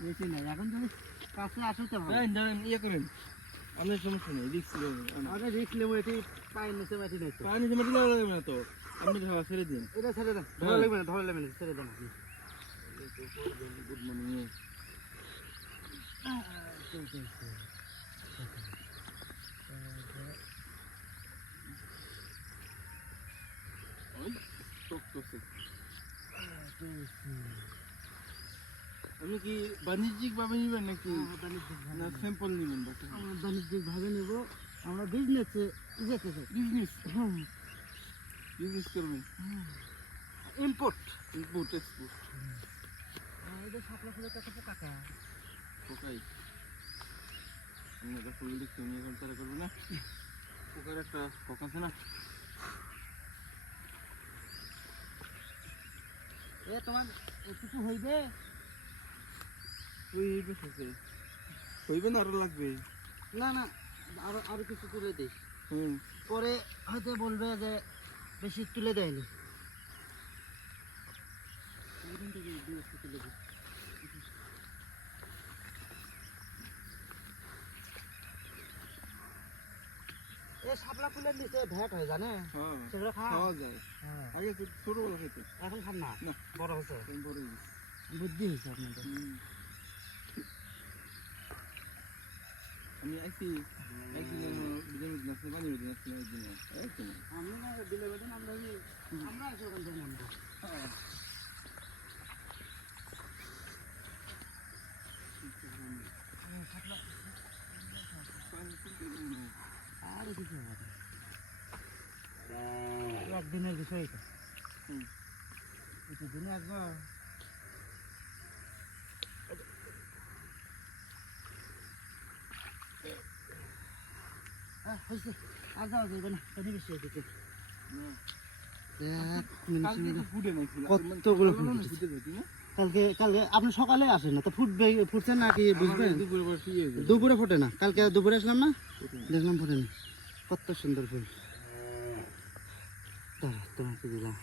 বেশি নাই এখন। হ্যাঁ ইয়ে করেন আপনার সমস্যা নেই রিক্স নেব এটি পায়ের নিচে মাটি নেই হাওয়া ছেড়ে দিন এটা ছেড়ে দেন হ্যাঁ। গুড মর্নিং আপনি কি বাণিজ্যিক ভাবে নিবেন নাকি না স্যাম্পল নিবেন আমরা বাণিজ্যিক ভাবে নেব। আমরা বিজনেসে যেতে চাই। বিজনেস বিজনেস করবেন? ইম্পোর্ট ইম্পোর্ট এক্সপোর্ট এটা শাপলা ফুলের কত পোকা পোকাই। একটা ফুল দেখছি উনি এখন তারা করবে না? পোকার একটা পোকা আছে না? এ তোমার কিছু হইবে? হইবে না আরও লাগবে? না না আরও আরও কিছু তুলে দিই। পরে হয়তো বলবে যে বেশি তুলে দেয়নি শাপলা ফুলের নিচে ভ্যাট হয় জানে? হ্যাঁ। সেগুলো খাওয়া খাওয়া যায়। হ্যাঁ। আগে খেতে এখন খান না? না। বড় হয়েছে? এখন বড় বুদ্ধি হয়েছে আপনাদের। একদিনের বিষয় এটা। দিনে একবার আহ, হয়েছে আর যাওয়া যাবে না পানি বেশি হয়ে গেছে এক মিনিট কালকে তো ফুটে নাই ফুল কতগুলো। ফুটে না। কালকে কালকে আপনি সকালে আসেন না তো ফুটবে বুঝবেন? আমার দুপুরে পর দুপুরে ফোটে না। কালকে দুপুরে আসলাম না? দেখলাম ফোটেনি কত সুন্দর ফুল। তোমাকে দিলাম।